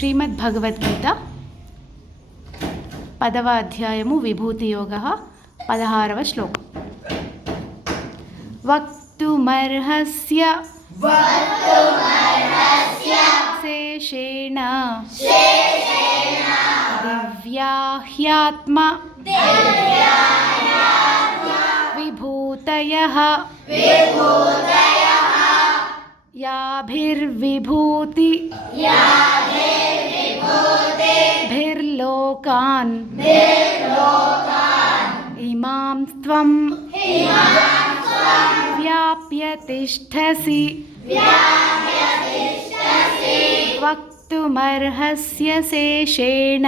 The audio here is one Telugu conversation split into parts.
శ్రీమద్భగవద్గీత 10వ అధ్యాయము విభూతి యోగః 16వ శ్లోకం. వక్తుమర్హస్య శేషేణ దివ్యాహ్యాత్మ విభూతయః యాభిర్విభూతి భిర్లోకాన్ ఇమాం త్వం వ్యాప్య తిష్టసి వక్తుమర్హస్య శేషేణ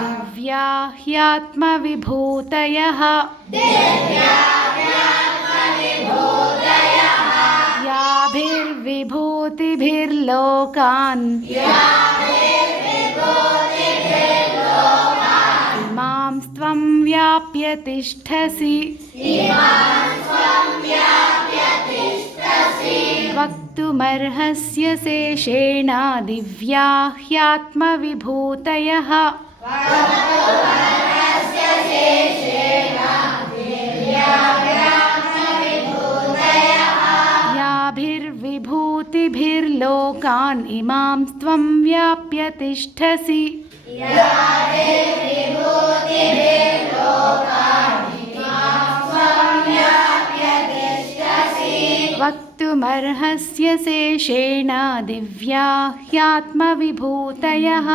దివ్యాహ్యాత్మ విభూతయః యాభిర్విభూతిభిర్లోకాన్ ఇమాం త్వం వ్యాప్య తిష్టసి వక్తుమర్హస్య శేషేణ దివ్యాహ్యాత్మ విభూతయః యాభిర్విభూతిభిర్లోకాన్ ఇమాం త్వం వ్యాప్య తిష్టసి వక్తుమర్హస్య శేషేణ దివ్యాహ్యాత్మ విభూతయః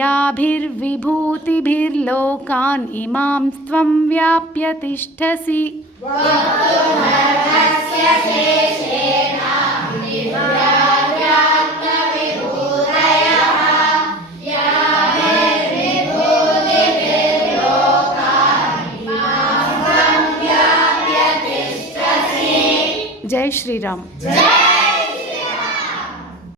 యాభిర్విభూతిభిర్లోకాన్ ఇమాం త్వం వ్యాప్య తిష్టసి జై శ్రీరామ్.